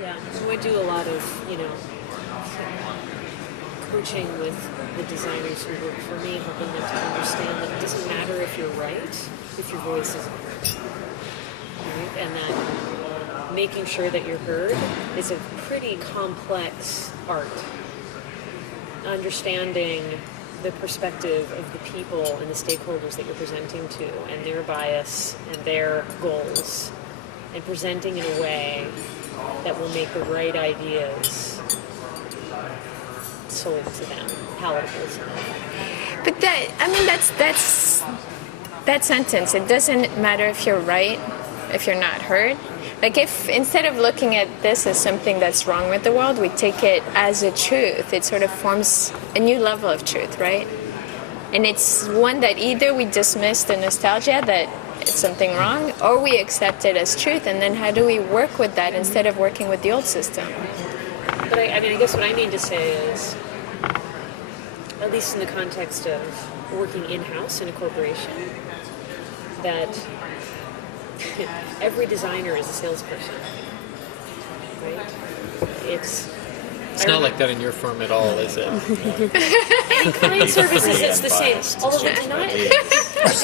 Yeah, so I do a lot of, coaching with the designers who work for me, helping them to understand that it doesn't matter if you're right, if your voice isn't heard. Right? And that making sure that you're heard is a pretty complex art. Understanding the perspective of the people and the stakeholders that you're presenting to and their bias and their goals, and presenting in a way that will make the right ideas sold to them, palatable to them. But that's that sentence. It doesn't matter if you're right, if you're not heard. Like if instead of looking at this as something that's wrong with the world, we take it as a truth, it sort of forms a new level of truth, right? And it's one that either we dismiss the nostalgia that it's something wrong, or we accept it as truth, and then how do we work with that instead of working with the old system? But I guess what I mean to say is, at least in the context of working in-house in a corporation, that every designer is a salesperson, right? It's not like that in your firm at all, is it? in client services, it's the same. Although the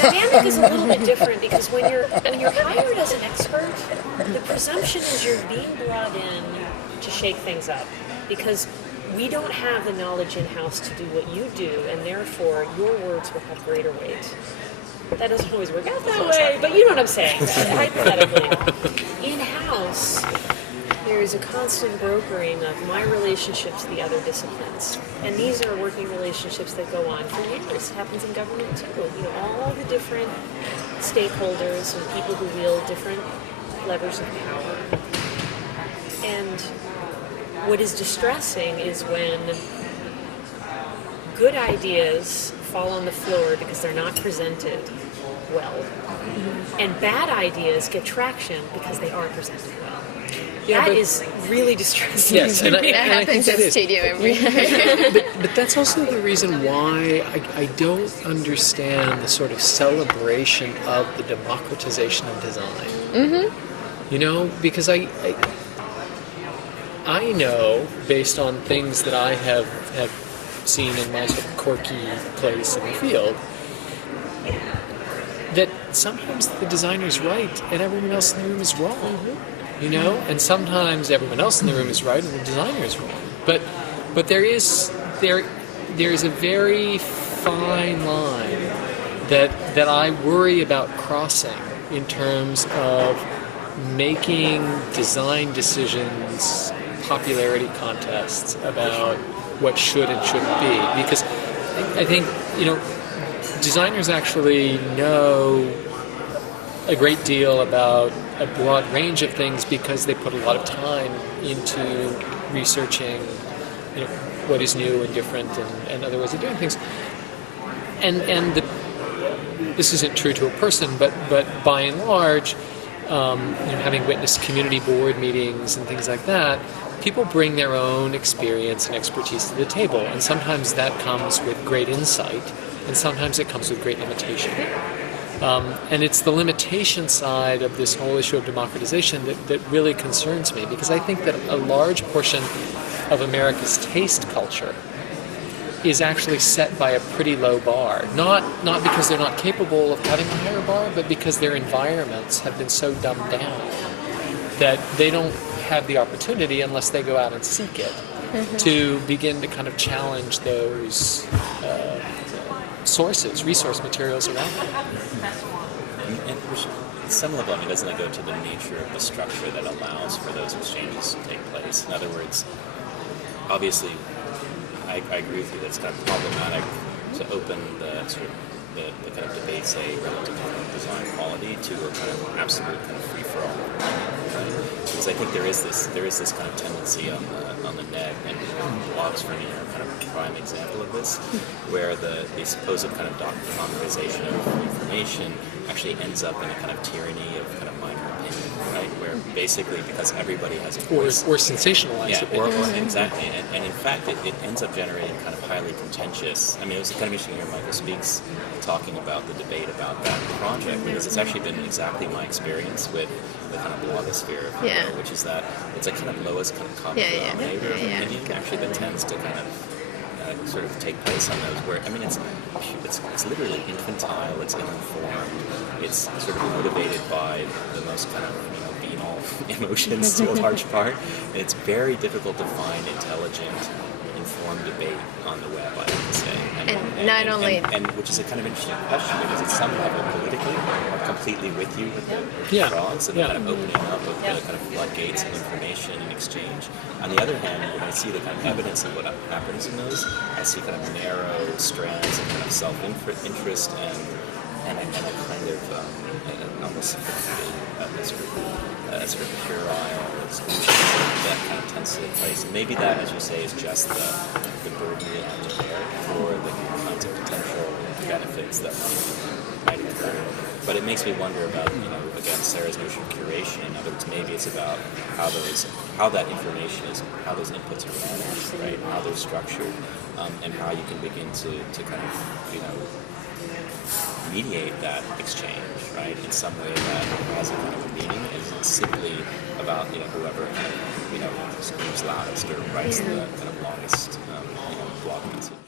dynamic is a little bit different because when you're hired as an expert, the presumption is you're being brought in to shake things up because we don't have the knowledge in-house to do what you do, and therefore your words will have greater weight. That doesn't always work out that way, but you know what I'm saying, hypothetically. In-house, there is a constant brokering of my relationship to the other disciplines. And these are working relationships that go on for years. It happens in government too. All the different stakeholders and people who wield different levers of power. And what is distressing is when good ideas fall on the floor because they're not presented well, and bad ideas get traction because they are presented well. Yeah, that is really distressing. Yes, and That happens in studio every year. but that's also the reason why I don't understand the sort of celebration of the democratization of design. Mm-hmm. Because I know, based on things that I have seen in my sort of quirky place in the field, that sometimes the designer's right and everyone else in the room is wrong. Mm-hmm. And sometimes everyone else in the room is right and the designer is wrong. But there is a very fine line that I worry about crossing in terms of making design decisions popularity contests about what should and shouldn't be, because I think designers actually know a great deal about a broad range of things because they put a lot of time into researching what is new and different and other ways of doing things. And this isn't true to a person, but by and large, having witnessed community board meetings and things like that, people bring their own experience and expertise to the table, and sometimes that comes with great insight, and sometimes it comes with great limitation. And it's the limitation side of this whole issue of democratization that really concerns me, because I think that a large portion of America's taste culture is actually set by a pretty low bar. Not because they're not capable of having a higher bar, but because their environments have been so dumbed down that they don't have the opportunity, unless they go out and seek it, to begin to kind of challenge those resource materials around them. And at some level, doesn't it go to the nature of the structure that allows for those exchanges to take place? In other words, obviously, I agree with you that it's kind of problematic to open the sort of the kind of debate, say, relative to design quality to a kind of absolute kind of free-for-all. Right? Because I think there is this kind of tendency on the net, and blogs for me are kind of a prime example of this, where the supposed kind of democratization of information actually ends up in a kind of tyranny of kind of minor opinion, right? Where basically because everybody has a Or voice. sensationalize Yeah, it. or exactly, and in fact, it ends up generating kind of highly contentious. I mean, it was kind of interesting to hear Michael Speaks talking about the debate about that project, because it's actually been exactly my experience with the kind of blogosphere, if you will, which is that it's a kind of lowest kind of common denominator of opinion, actually, that tends to kind of sort of take place on those. Where I mean, it's literally infantile, it's ill-informed, it's sort of motivated by the most kind of venal emotions to a large part, and it's very difficult to find intelligent, informed debate on the web, I would say. And which is a kind of interesting question, because at some level politically I'm completely with you with the frogs and the kind of opening up of the kind of floodgates of information and exchange. On the other hand, when I see the kind of evidence of what happens in those, I see kind of narrow strands of kind of self-interest and a kind of almost a sort of puerile exclusion that kind of tends to take place. And maybe that, as you say, is just the burden we have to bear for the kinds of potential benefits that might occur. But it makes me wonder about, again, Sarah's notion of curation. In other words, maybe it's about how that information is, how those inputs are managed, right? How they're structured, and how you can begin to kind of, mediate that exchange, right, in some way that has a kind of a meaning, and isn't simply about whoever kind of screams loudest or writes the kind of longest blog message.